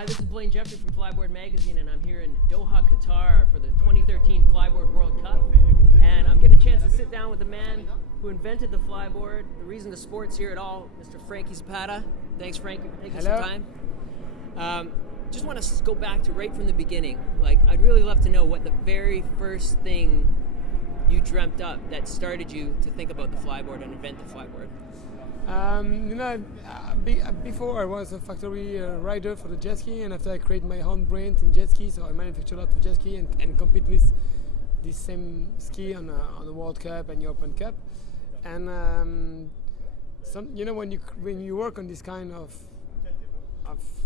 Hi, this is Blaine Jeffrey from Flyboard Magazine, and I'm here in Doha, Qatar for the 2013 Flyboard World Cup. And I'm getting a chance to sit down with the man who invented the flyboard, the reason the sport's here at all, Mr. Franky Zapata. Thanks, Franky, for taking some time. Just want to go back to right from the beginning. Like, I'd really love to know what the very first thing you dreamt up that started you to think about the flyboard and invent the flyboard. Before I was a factory rider for the jet ski, and after I created my own brand in jet ski, so I manufacture a lot of jet ski and compete with this same ski on the World Cup and European Cup. And when you work on this kind of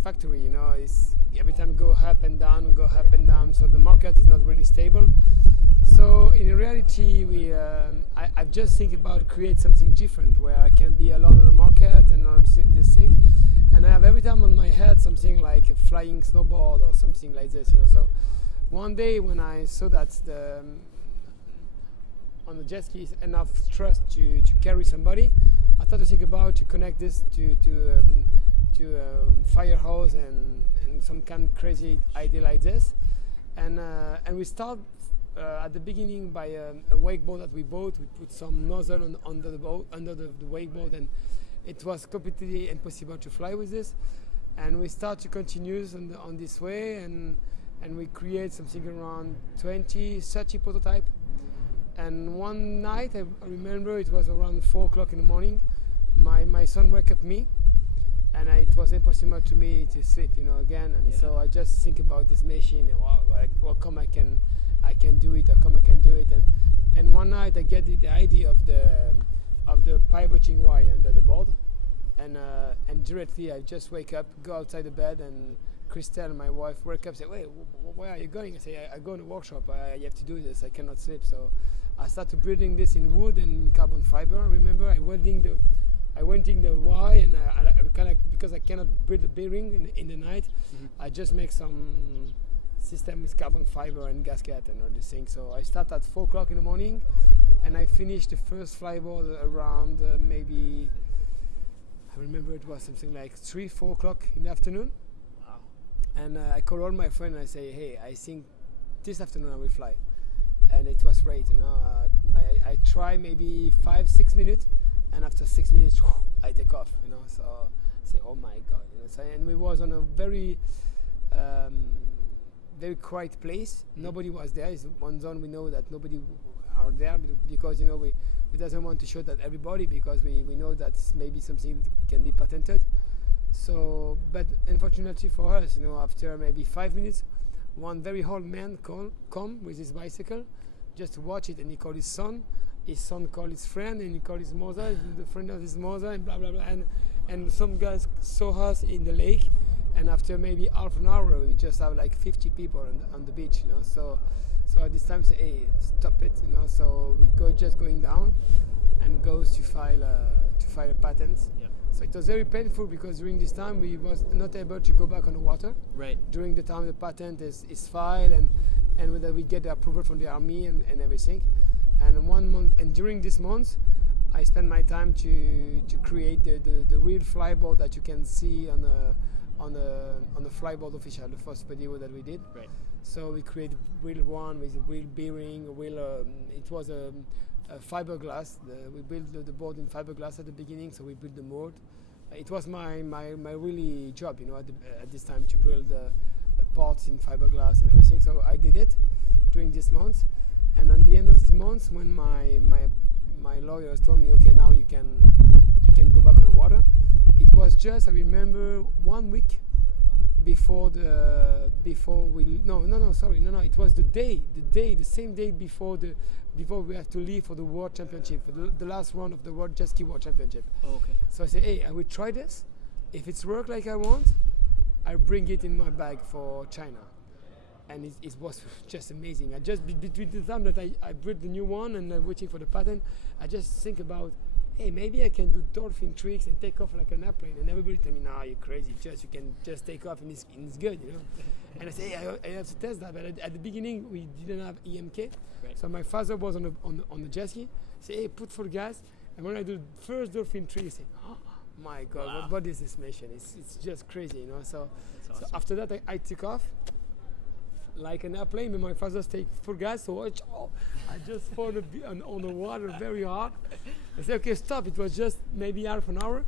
factory, it's every time go up and down, so the market is not really stable. So in reality, I just think about create something different where I can be alone on the market and all this thing, and I have every time on my head something like a flying snowboard or something like this. So one day when I saw that on the jet ski is enough thrust to carry somebody, I started to think about to connect this to fire hose and some kind of crazy idea like this, and we start. At the beginning, by a wakeboard that we bought, we put some nozzle under the wakeboard, and it was completely impossible to fly with this. And we start to continue on this way, and we create something around 20-30 prototype. And one night, I remember it was around 4 o'clock in the morning. My son woke up me, and it was impossible to me to sleep, again. And so I just think about this machine, and how come I can do it, how come I can do it. And one night I get the idea of the pivoting wire under the board, and directly I just wake up, go outside the bed, and Christelle, my wife, wake up, say, "Wait, where are you going?" I say, "I go in the workshop. I have to do this. I cannot sleep." So I started building this in wood and in carbon fiber. Remember, I welding the wire, and I because I cannot build the bearing in the night, I just make some system with carbon fiber and gasket and all these things. So I start at 4 o'clock in the morning, and I finished the first flyboard around maybe, I remember it was something like 3-4 o'clock in the afternoon. Wow. And I call all my friends and I say, "Hey, I think this afternoon I will fly." And it was great, I try maybe 5-6 minutes, and after 6 minutes I take off, so I say, "Oh my God," So, and we was on a very quiet place. Nobody was there. It's one zone we know that nobody are there because we doesn't want to show that everybody, because we know that maybe something can be patented. So, but unfortunately for us, after maybe 5 minutes, one very old man come with his bicycle just to watch it, and he called his son called his friend, and he called his mother, the friend of his mother, and blah blah blah, and some guys saw us in the lake. And after maybe half an hour, we just have like 50 people on the beach, So at this time, say, "Hey, stop it," So we just going down, and goes to file a patent. Yeah. So it was very painful because during this time we was not able to go back on the water. Right. During the time the patent is filed, and whether we get the approval from the army and everything. And 1 month, and during this month, I spent my time to create the real flyboard that you can see on the Flyboard official, the first video that we did. Right. So we created real one with a real bearing, it was a fiberglass. We built the board in fiberglass at the beginning, so we built the mold. It was my really job, at this time, to build parts in fiberglass and everything. So I did it during this month, and on the end of this month, when my lawyers told me, "Okay, now you can go back on the water," it was just, I remember, 1 week before it was the same day before we have to leave for the World Championship, for the last round of the World Jet Ski World Championship. Oh, okay. So I say, "Hey, I will try this. If it's work like I want, I bring it in my bag for China." And it was just amazing. I just between the time that I built the new one and waiting for the patent, I just think about, "Hey, maybe I can do dolphin tricks and take off like an airplane." And everybody tell me, "No, you're crazy. You can just take off and it's good, And I say, "Hey, I have to test that." But at the beginning, we didn't have EMK. Right. So my father was on the jet ski. Say, "Hey, put full gas." And when I do the first dolphin trick, I say, "Oh my God, wow. what is this machine? It's just crazy, So awesome. So after that, I took off like an airplane, but my father take full gas, so I just fall on the water very hard. I said, okay, stop. It was just maybe half an hour.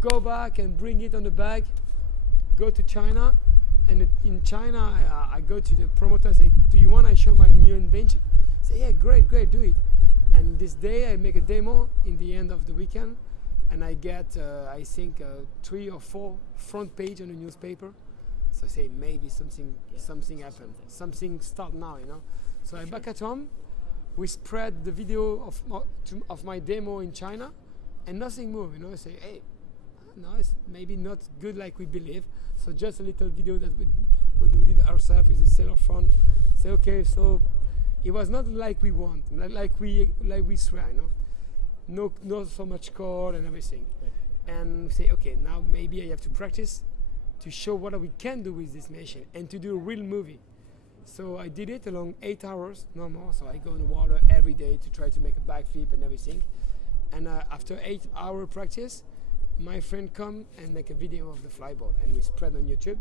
Go back and bring it on the bag. Go to China, and in China, I go to the promoter. Say, do you want I show my new invention? Say, yeah, great, do it. And this day I make a demo in the end of the weekend, and I get I think 3 or 4 front page on the newspaper. So I say maybe something happened, something start now, you know. So I'm back at home. We spread the video of my demo in China, and nothing moved. You know, I say, hey, no, it's maybe not good like we believe. So just a little video that we did ourselves with a cellular phone. Say, okay, so it was not like we want, like we swear, you know. No so much code and everything. Right. And we say, okay, now maybe I have to practice to show what we can do with this machine and to do a real movie. So I did it along 8 hours, no more. So I go in the water every day to try to make a backflip and everything. And after 8-hour practice, my friend come and make a video of the Flyboard, and we spread on YouTube.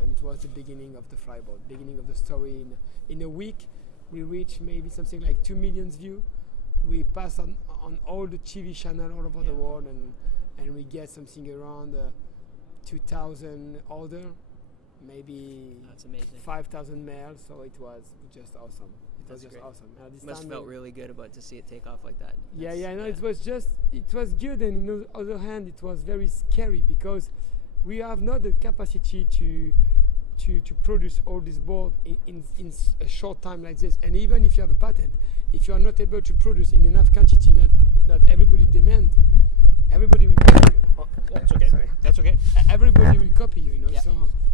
And it was the beginning of the Flyboard, beginning of the story. In a week, we reached maybe something like 2 million views. We pass on all the TV channels all over the world, and we get something around 2,000 order, maybe that's amazing. 5,000 mail. So it was just awesome. It was just great. awesome. This Must have felt really good about to see it take off like that. Yeah. No, it was good, and on the other hand, it was very scary because we have not the capacity to produce all this board in a short time like this. And even if you have a patent, if you are not able to produce in enough quantity that everybody demand, everybody will copy you. Oh, that's okay. Sorry. That's okay. Everybody will copy you, you know. Yeah.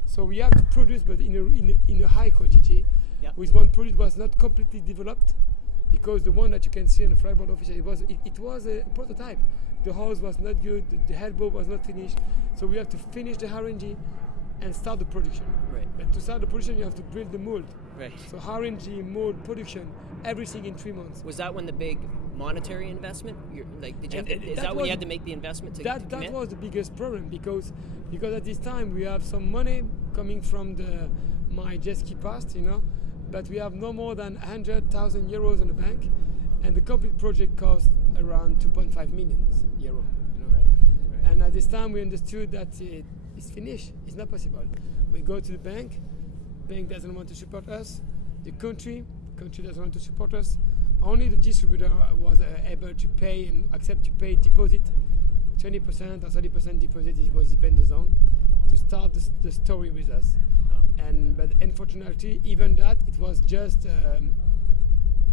So we have to produce, but in a high quantity. Yeah. With one product was not completely developed, because the one that you can see on the Flyboard official, it was a prototype. The hose was not good. The headboard was not finished. So we have to finish the R&D and start the production. Right. But to start the production, you have to build the mold. Right. So R&D, mold, production, everything in 3 months. Was that when the big monetary investment? Did you? Is that that when you had to make the investment to that commit? was the biggest problem, because at this time we have some money coming from my jet ski past, you know, but we have no more than 100,000 euros in the bank, and the complete project cost around 2.5 million euro. You know? Right. And at this time we understood that it's finished. It's not possible. We go to the bank doesn't want to support us. The country doesn't want to support us. Only the distributor was able to pay and accept to pay deposit, 20% or 30% deposit. It was dependent on to start the story with us. But unfortunately, even that, it was just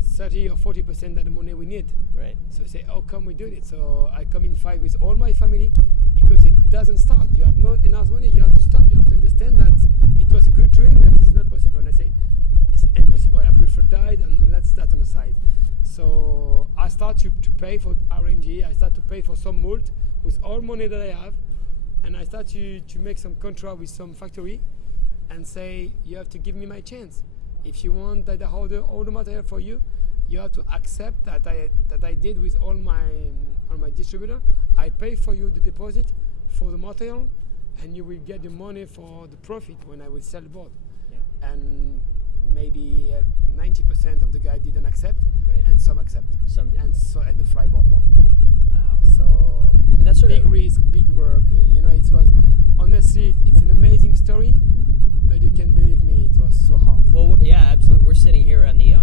30 or 40% of the money we need. Right. So I say, how come we do it? So I come in fight with all my family, because it doesn't start. You have not enough money. You have to stop. You have to understand that it was a good dream, that is not possible. And I say, it's impossible. I prefer die and let's start on the side. So I start to pay for R&D. I start to pay for some mold with all money that I have, and I start to make some contract with some factory, and say, you have to give me my chance. If you want that I order all the material for you, you have to accept that I did with all my distributor. I pay for you the deposit for the material, and you will get the money for the profit when I will sell the board. Yeah. And maybe 90% of the guy didn't accept, right. And some accept. Some did. And so at the Flyboard board. Wow. So and that's big risk, big work. You know, it was honestly, it's an amazing story. But you can believe me, it was so hard. Well, yeah, absolutely. We're sitting here on the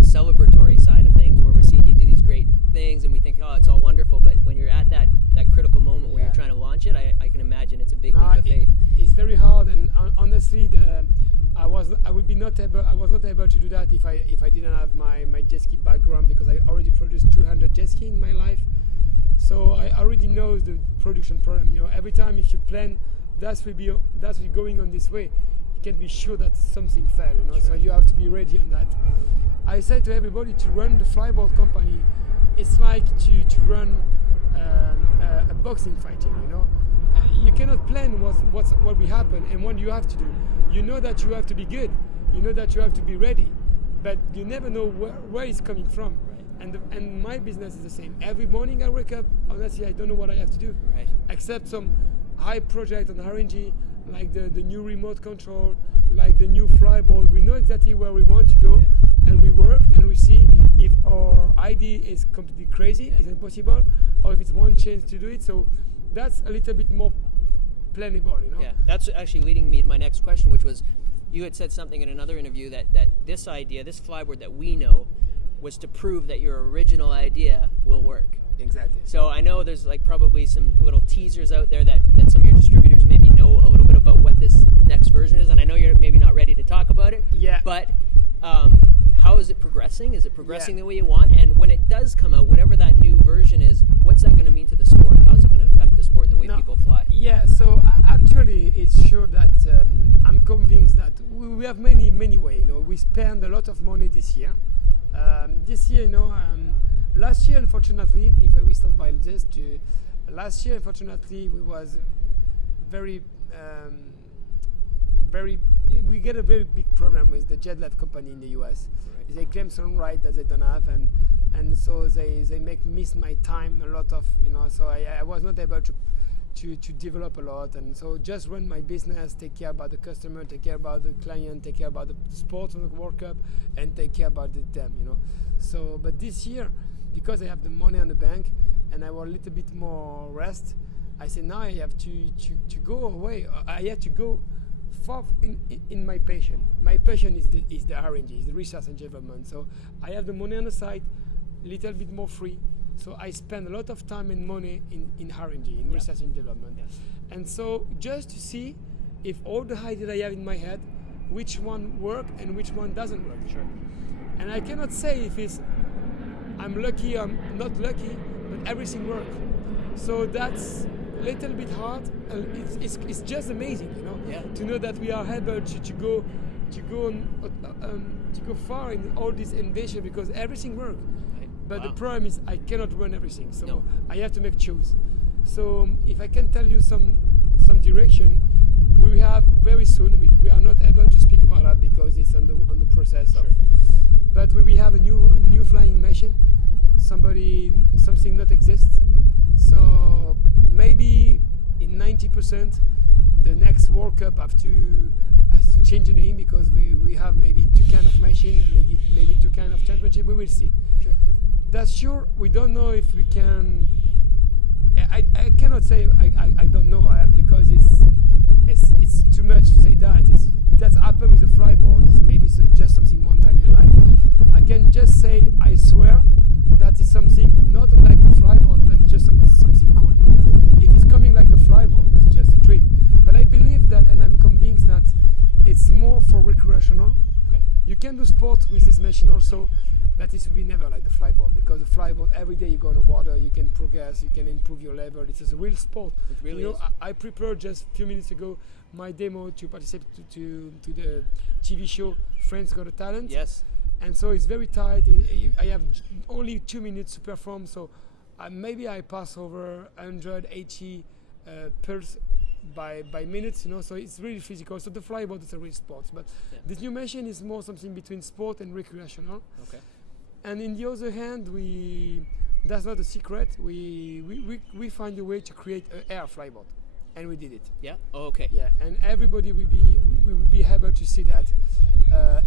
celebratory side of things, where we're seeing you do these great things, and we think, oh, it's all wonderful. But when you're at that critical moment where you're trying to launch it, I can imagine it's a big leap of faith. It's very hard, and honestly, I was not able to do that if I didn't have my jet ski background, because I already produced 200 jet ski in my life. So I already know the production problem. You know, every time if you plan, that's going on this way, can be sure that something failed, you know. Sure. So you have to be ready on that. I say to everybody, to run the Flyboard company, it's like to run a boxing fighting, you know. You cannot plan what will happen and what you have to do. You know that you have to be good, you know that you have to be ready, but you never know where it's coming from. Right. And my business is the same. Every morning I wake up, honestly, I don't know what I have to do, right. Except some high project on R&D. like the new remote control, like the new Flyboard. We know exactly where we want to go, and we work and we see if our idea is completely crazy, is impossible, or if it's one chance to do it. So that's a little bit more plannable, you know. Yeah, that's actually leading me to my next question, which was, you had said something in another interview that this idea, this Flyboard that we know, was to prove that your original idea will work. Exactly. So I know there's like probably some little teasers out there that some of your distributors maybe know a little bit about what this next version is, and I know you're maybe not ready to talk about it. Yeah. But how is it progressing? Is it progressing the way you want? And when it does come out, whatever that new version is, what's that going to mean to the sport? How's it going to affect the sport and the way people fly? Yeah, so actually it's sure that I'm convinced that we have many ways. You know, we spend a lot of money this year. You know, last year, unfortunately, if we start by this, last year, unfortunately, we was very we get a very big problem with the jet lag company in the US. Right. They claim some right that they don't have, and so they miss my time a lot of, you know. So I was not able to develop a lot, and so just run my business, take care about the customer, take care about the client, take care about the sports on the World Cup, and take care about them, you know. So, but this year, because I have the money on the bank and I want a little bit more rest, I said now I have to go away. I have to go far in my passion. My passion is the R&D, is the research and development. So I have the money on the side, a little bit more free. So I spend a lot of time and money in R&D, in research and development. Yes. And so just to see if all the ideas I have in my head, which one work and which one doesn't work. Sure. And I cannot say if I'm lucky or I'm not lucky, but everything works. So that's a little bit hard, and it's just amazing, you know, to know that we are able to go far in all this innovation, because everything works. But the problem is I cannot run everything, so I have to make choice. So if I can tell you some direction, we have very soon. We are not able to speak about that because it's on the process of. But we have a new flying machine. Something not exists. So maybe in 90% the next World Cup has to change the name, because we have maybe two kind of machine, maybe two kind of championship. We will see. Sure. That's sure. We don't know if we can. I cannot say I don't know, because it's too much to say that. That's happened with the Flyboard. It's maybe just something one time in your life. I can just say I swear that is something not like the Flyboard, but just something cool. If it's coming like the Flyboard, it's just a dream. But I believe that, and I'm convinced that it's more for recreational. Okay. You can do sport with this machine also, but it will be never like the Flyboard, because the Flyboard, every day you go on the water, you can progress, you can improve your level. It's a real sport. It really is. I prepared just a few minutes ago my demo to participate to the TV show France Got Talent. Yes. And so it's very tight. I have only 2 minutes to perform, so maybe I pass over 180 pulse by minutes, you know. So it's really physical. So the Flyboard is a real sport, but this new machine is more something between sport and recreational. Okay. And in the other hand, that's not a secret. We find a way to create an Air Flyboard, and we did it. Yeah. Oh, okay. Yeah, and everybody will be able to see that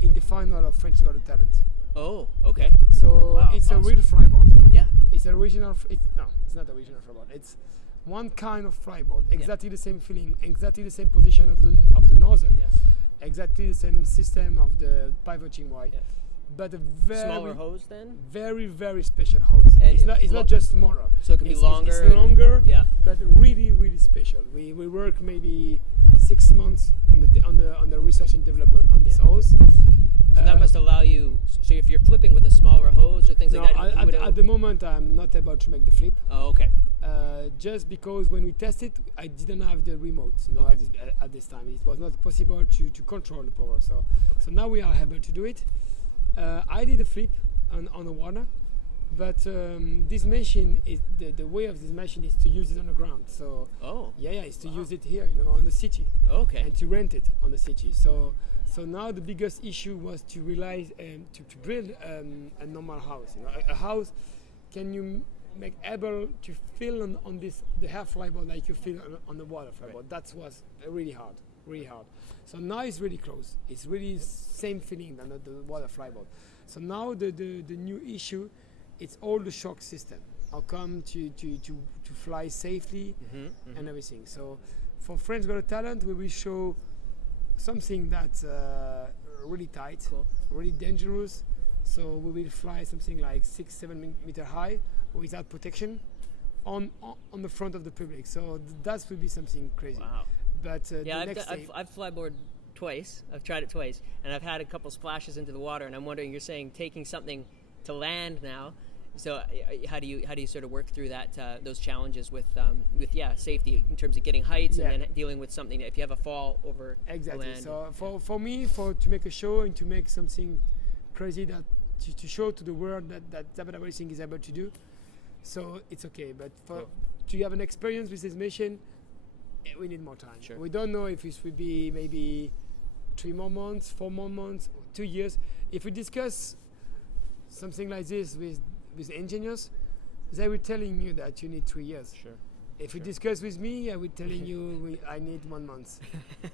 in the final of French Got Talent. Oh, okay. So it's awesome. A real Flyboard. Yeah. It's original. It's not original Flyboard. It's one kind of Flyboard. Exactly the same feeling. Exactly the same position of the nozzle. Yes. Exactly the same system of the pivoting wide. Yes. But a very smaller hose, then. Very, very special hose. And it's not just smaller. So it can be longer. It's longer. Yeah. But really, really special. We work maybe 6 months on the research and development on this hose. So that must allow you. So if you're flipping with a smaller hose or things like that. At the moment, I'm not able to make the flip. Oh, okay. Just because when we tested, I didn't have the remote. You know, at this time, it was not possible to control the power. So now we are able to do it. I did a flip on the water, but this machine is the way of this machine is to use it on the ground. So it's to use it here, you know, on the city. Okay. And to rent it on the city. So now the biggest issue was to realize to build a normal house. You know, a house. Can you make able to feel on this the Air Flyboard like you feel on the water Flyboard. Right. That was really hard. So now it's really close. It's really same feeling than the water Flyboard. So now the new issue, it's all the shock system. How come to fly safely and everything. So for French Got Talent, we will show something that's really tight, Cool. really dangerous. So we will fly something like 6-7 meter high without protection on the front of the public. So that will be something crazy. Wow. But Yeah, the next day, I've flyboard twice. I've tried it twice, and I've had a couple splashes into the water. And I'm wondering, you're saying taking something to land now. So how do you sort of work through that those challenges with safety in terms of getting heights and then dealing with something if you have a fall over exactly. the land? So for me, to make a show and to make something crazy that to show to the world that Zapata Racing is able to do, so it's okay. But to have an experience with this mission, we need more time. Sure. We don't know if it will be maybe 3 more months, 4 more months, 2 years. If we discuss something like this with engineers, they will telling you that you need 3 years. Sure. If you discuss with me, I will telling you I need 1 month.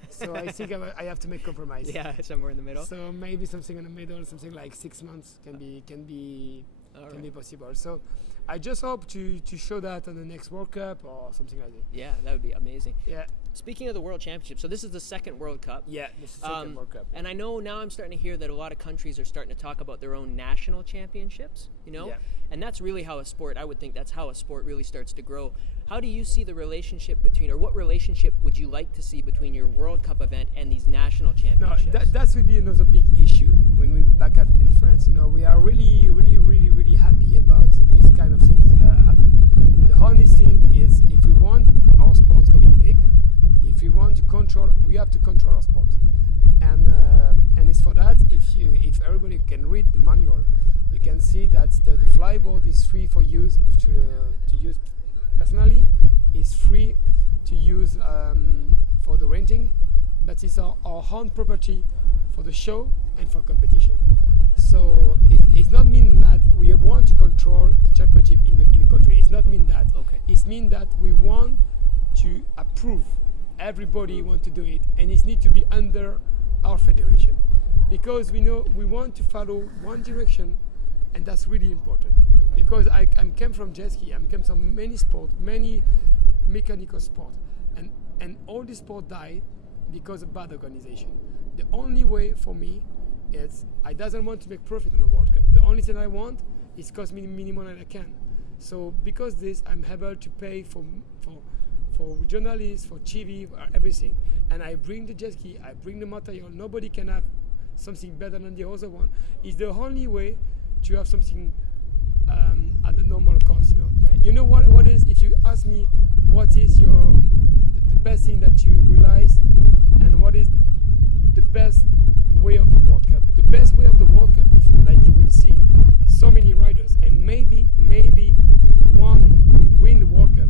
So I think I have to make compromise. Yeah, somewhere in the middle. So maybe something in the middle, something like 6 months can be possible. So I just hope to show that on the next World Cup or something like that. Yeah, that would be amazing. Yeah. Speaking of the World Championship, so this is the second World Cup. Yeah, this is the second World Cup. And I know now I'm starting to hear that a lot of countries are starting to talk about their own national championships, Yeah. And that's really how a sport, I would think that's how a sport really starts to grow. How do you see the relationship between, or what relationship would you like to see between your World Cup event and these national championships? No, that will be another big issue when we're back up in France. We are really happy about these kind of things happen. The only thing is, if we want our sport coming big, if we want to control, we have to control our sport. And it's for that, if everybody can read the manual, you can see that the Flyboard is free for use to use personally. It's free to use for the renting, but it's our own property for the show and for competition. So it's not mean that we want to control the championship in the country. It's not mean that. Okay. It means that we want to approve. Everybody want to do it, and it needs to be under our federation, because we know we want to follow one direction, and that's really important. Because I came from jet ski, I came from many sports, many mechanical sport, and all the sport died because of bad organization. The only way for me is I doesn't want to make profit on the World Cup. The only thing I want is cost me minimum that I can. So because this, I'm able to pay for journalists, for TV, for everything. And I bring the jet ski, I bring the material. Nobody can have something better than the other one. It's the only way to have something at the normal cost. Right. You know what is? If you ask me, what is the best thing that you realize, and what is the best way of the World Cup? The best way of the World Cup is, like you will see, so many riders, and maybe the one who win the World Cup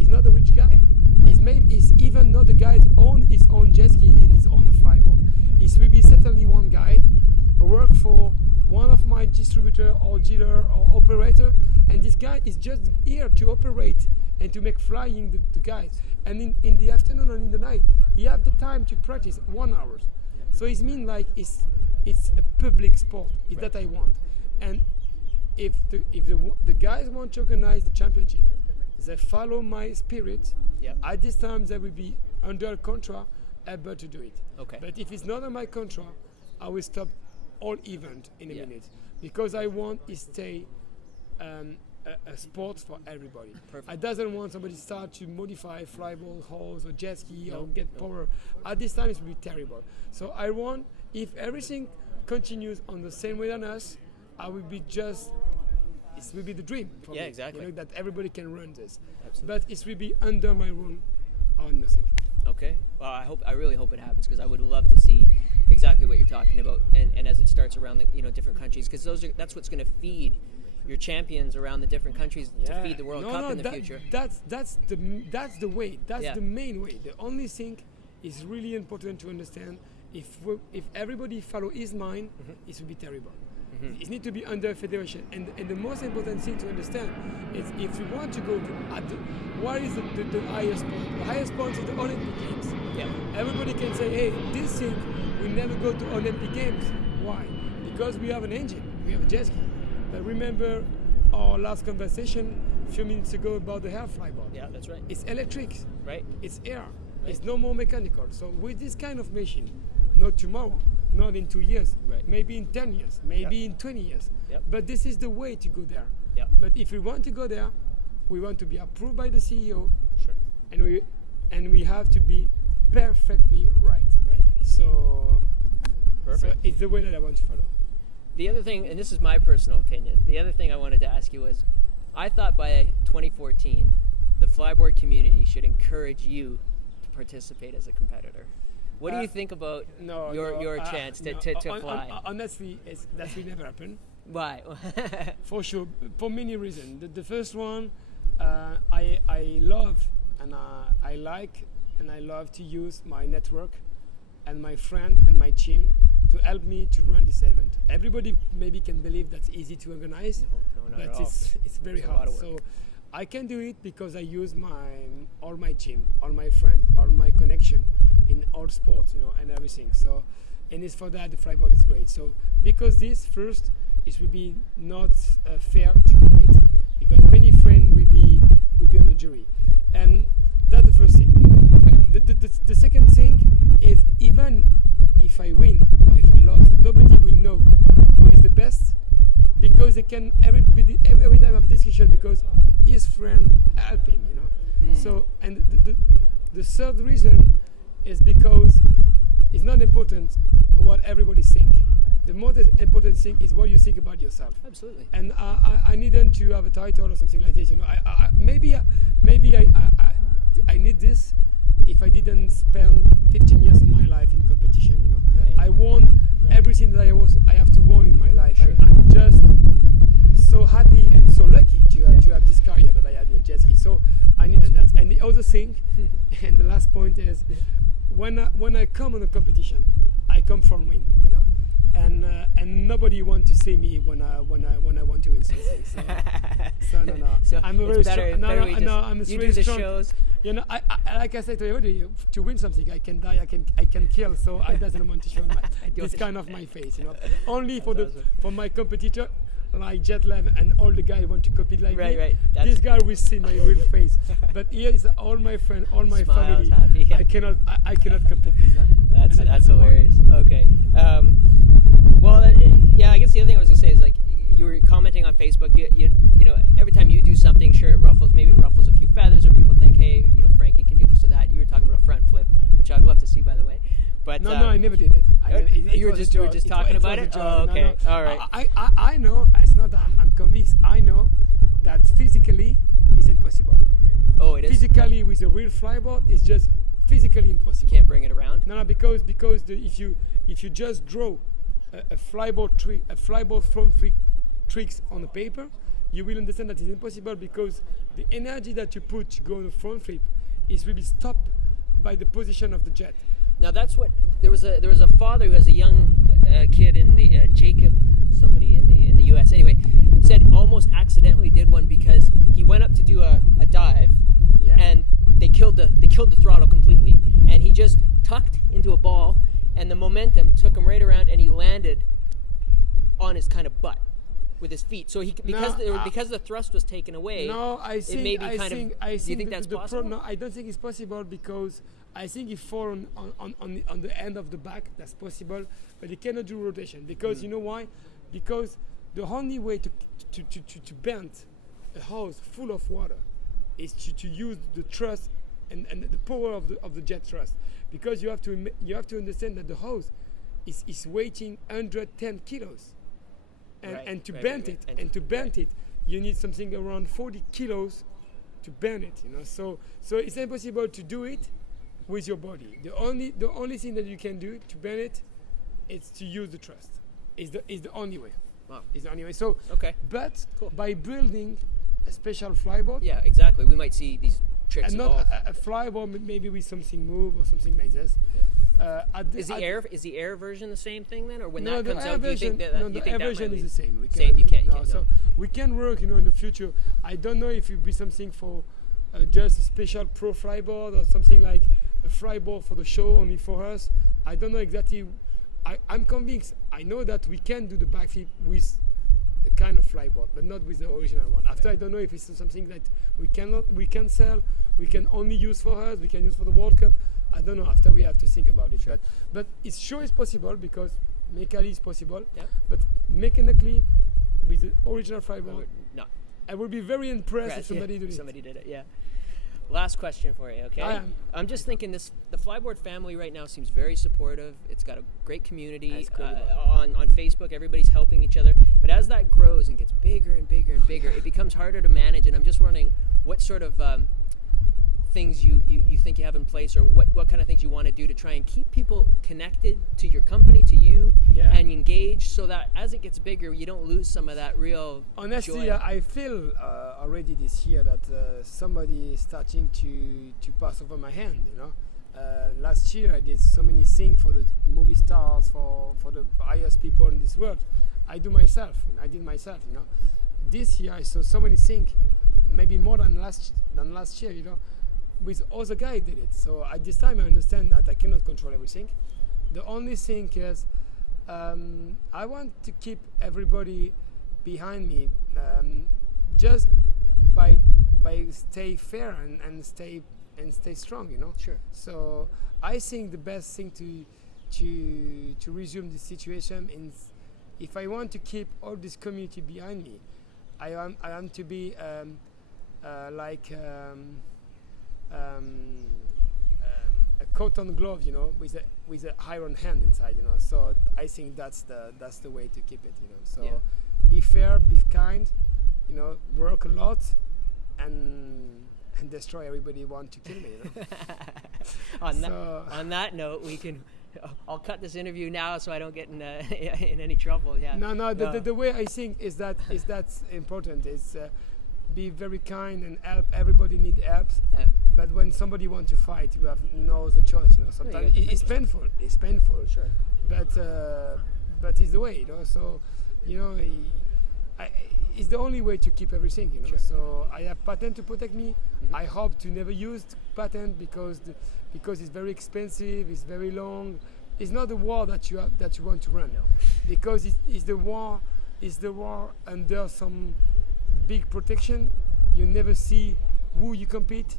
is not a rich guy. It's even not a guy who owns his own jet ski in his own Flyboard. It will be certainly one guy who work for one of my distributor or dealer or operator, and this guy is just here to operate and to make flying the guys. And in the afternoon and in the night, he have the time to practice 1 hour. So it means like it's a public sport. It's that I want. And if the guys want to organize the championship, they follow my spirit. Yep. At this time, they will be under a contract, able to do it. Okay. But if it's not on my contract, I will stop all event in a minute, because I want it stay a sport for everybody. Perfect. I doesn't want somebody start to modify flyball, hose, or jet ski, or get power. At this time, it will be terrible. So I want, if everything continues on the same way than us, I will be just. It will be the dream for me. Exactly. That everybody can run this. Absolutely. But it will be under my rule or nothing. Okay. Well, I really hope it happens, because I would love to see exactly what you're talking about, and as it starts around the different countries, because that's what's going to feed your champions around the different countries to feed the World Cup in the future. That's the way. That's the main way. The only thing is really important to understand. If everybody follow his mind, it will be terrible. It needs to be under a federation. And the most important thing to understand is if you want to go what is the highest point? The highest point is the Olympic Games. Yeah. Everybody can say, hey, this thing will never go to Olympic Games. Why? Because we have an engine, we have a jet ski. But remember our last conversation a few minutes ago about the Air Flyboard. Yeah, that's right. It's electric. Right. It's air. Right. It's no more mechanical. So with this kind of machine, not tomorrow, not in 2 years, Right. maybe in 10 years, maybe in 20 years. Yep. But this is the way to go there. Yep. But if we want to go there, we want to be approved by the CEO, Sure. and we have to be perfectly right. Right. So Perfect. it's the way that I want to follow. The other thing, and this is my personal opinion, the other thing I wanted to ask you was, I thought by 2014, the Flyboard community should encourage you to participate as a competitor. What do you think about your chance to fly? Honestly, that will never happen. Why? For sure, for many reasons. The first one, I love and I like and I love to use my network and my friend and my team to help me to run this event. Everybody maybe can believe that's easy to organize, No, not but at all. it's very It's a hard. lot of work. So I can do it because I use all my team, all my friends, all my connection in all sports, and everything. So, and it's for that the Flyboard is great. So because this first, it will be not fair to compete because many friends will be on the jury, and that's the first thing. Okay. The second thing is even if I win or if I lost, nobody will know who is the best because they can every time have discussion because his friend help him, So and the third reason is because it's not important what everybody think. The most important thing is what you think about yourself. Absolutely. And I needn't to have a title or something like this. Maybe I need this if I didn't spend 15 years of my life in competition. Right. I won everything that I have to win in my life. Sure. I'm just so happy and so lucky to have this career that I had in jet ski. So I needed that. And the other thing, and the last point is, when I come on a competition, I come from win, and nobody want to see me when I want to win something. So no. So I'm a very it's better, strong. better we just, I'm a you very do the strong. shows. I like I said to everybody, to win something, I can die, I can kill. So I doesn't want to show this kind of my face, Only for awesome. for my competitor, like Jetlev and all the guys want to compete like me. Right. This guy will see my real face. But here is all my friends, all my Smiles, family. happy, yeah. I cannot compete with them. That's hilarious. Okay. Well, I guess the other thing I was gonna say is like you were commenting on Facebook. You know, every time you do something, sure, it ruffles a few feathers, or people think, hey, Franky can do this or that. You were talking about a front flip, which I'd love to see, by the way. But No, I never did it. you were just talking about it. Oh, okay, No. all right. I know. It's not that I'm convinced. I know that physically is impossible. Oh, it is. Physically, with a real flyboard, it's just physically impossible. Can't bring it around. No, because if you just draw a flyboard front flip tricks on the paper, you will understand that it's impossible because the energy that you put to go on the front flip is really stopped by the position of the jet. Now that's what there was a father who has a young kid in the Jacob somebody in the U.S. Anyway, said almost accidentally did one because he went up to do a dive, Yeah. and they killed the throttle completely, and he just tucked into a ball, and the momentum took him right around, and he landed on his kind of butt with his feet. So because the thrust was taken away. No, I think it may be I think do you think that's possible? No, I don't think it's possible because I think if fall on the end of the back, that's possible, but you cannot do rotation because you know why? Because the only way to bend a hose full of water is to use the thrust and the power of the jet thrust, because you have to understand that the hose is weighing 110 kilos. And to bend it, you need something around 40 kilos to bend it. So it's impossible to do it with your body. The only thing that you can do to bend it is to use the thrust. Is the only way. Wow. Is the only way. So Okay. but Cool. by building a special flyboard, Yeah, exactly. We might see these tricks and evolve. not a flyboard maybe with something move or something like this. Is the air version the same thing then, or when no, that comes out, do you think that? No, you the think air that might version be is the same. We same? You can't. no, so we can work, in the future. I don't know if it will be something for just a special pro flyboard or something like a flyboard for the show only for us. I don't know exactly. I'm convinced. I know that we can do the backflip with a kind of flyboard, but not with the original one. After, I don't know if it's something that we can sell, we can only use for us, we can use for the World Cup. I don't know. After, we have to think about it. Sure. But it's sure it's possible because mechanically it's possible. Yeah. But mechanically, with the original flyboard, No. I would be very impressed if Somebody somebody did it. Yeah. Last question for you, okay? I'm just thinking the Flyboard family right now seems very supportive. It's got a great community on Facebook. Everybody's helping each other. But as that grows and gets bigger and bigger and bigger, it becomes harder to manage. And I'm just wondering what sort of things you think you have in place, or what kind of things you want to do to try and keep people connected to your company, to you, and engaged, so that as it gets bigger, you don't lose some of that real honestly joy. I feel already this year that somebody is starting to pass over my hand. Last year I did so many things for the movie stars, for the highest people in this world. I did myself. This year I saw so many things, maybe more than last year, with other guys did it. So at this time I understand that I cannot control everything. The only thing is I want to keep everybody behind me, just by stay fair and stay strong, Sure. So I think the best thing to resume the situation is, if I want to keep all this community behind me, I want to be like a cotton glove, with an iron hand inside, So I think that's the way to keep it, So be fair, be kind, work a lot, and destroy everybody who want to kill me. On that note, I'll cut this interview now so I don't get in any trouble. Yeah. No. The way I think is that's important. Is be very kind and help. Everybody need help. Yeah. But when somebody wants to fight, you have no other choice. Sometimes it's painful. It's painful. Sure. But it's the way. So it's the only way to keep everything. Sure. So I have patent to protect me. Mm-hmm. I hope to never use patent because it's very expensive. It's very long. It's not the war that you want to run. No. Because it's the war. It's the war under some big protection. You never see who you compete.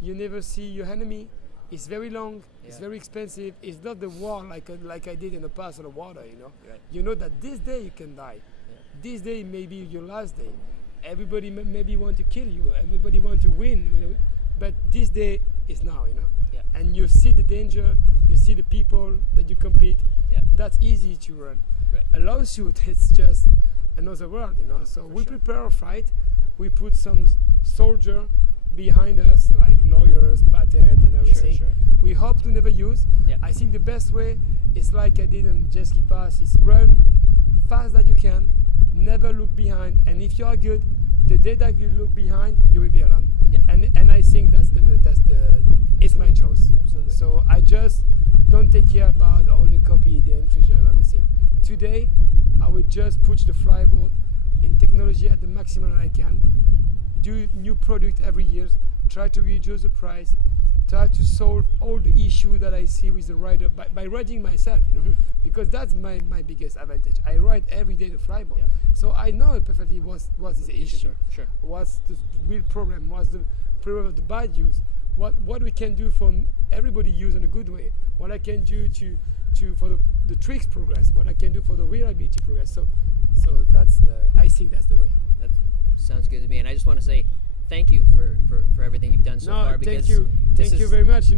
You never see your enemy. It's very long. Yeah. It's very expensive. It's not the war like I did in the past on the water. Right. You know that this day you can die. Yeah. This day may be your last day. Everybody maybe want to kill you. Everybody want to win. But this day is now. Yeah. And you see the danger. You see the people that you compete. Yeah. That's easy to run. Right. A lawsuit is just another world. So we prepare a fight. We put some soldier behind us, like lawyers, patent, and everything. Sure. We hope to never use. Yeah. I think the best way is like I did in jet ski pass: is run fast that you can, never look behind, and if you are good, the day that you look behind, you will be alone. Yeah. And I think it's my choice. Absolutely. So I just don't take care about all the copy, the infusion, and everything. Today, I will just push the flyboard in technology at the maximum that I can. Do new product every year. Try to reduce the price. Try to solve all the issue that I see with the rider by riding myself. Because that's my biggest advantage. I ride every day the flyboard, so I know perfectly what's the issue. Sure. What's the real problem? What's the problem of the bad use? What we can do for everybody use in a good way? What I can do for the tricks progress? What I can do for the reliability progress? So I think that's the way. That sounds good to me, and I just want to say thank you for everything you've done so far. Thank you very much.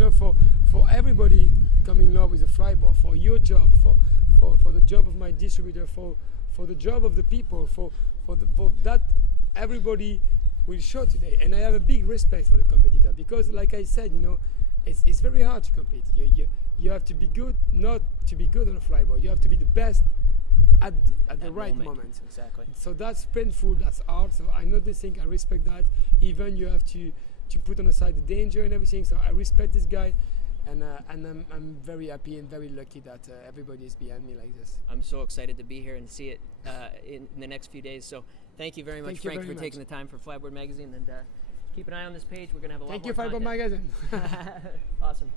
For everybody coming in love with the flyboard, for your job, for the job of my distributor, for the job of the people, for that everybody will show today. And I have a big respect for the competitor because, like I said, it's very hard to compete. You have to be good, not to be good on a flyboard. You have to be the best at the right moment. Exactly. So that's painful, that's hard. So I know this thing, I respect that. Even you have to put on the side the danger and everything. So I respect this guy. and I'm very happy and very lucky that everybody is behind me like this. I'm so excited to be here and see it in the next few days. So thank you very much, Frank, for taking the time for Flyboard Magazine, and keep an eye on this page. We're going to have a lot more Thank you, Flyboard content. Magazine. Awesome.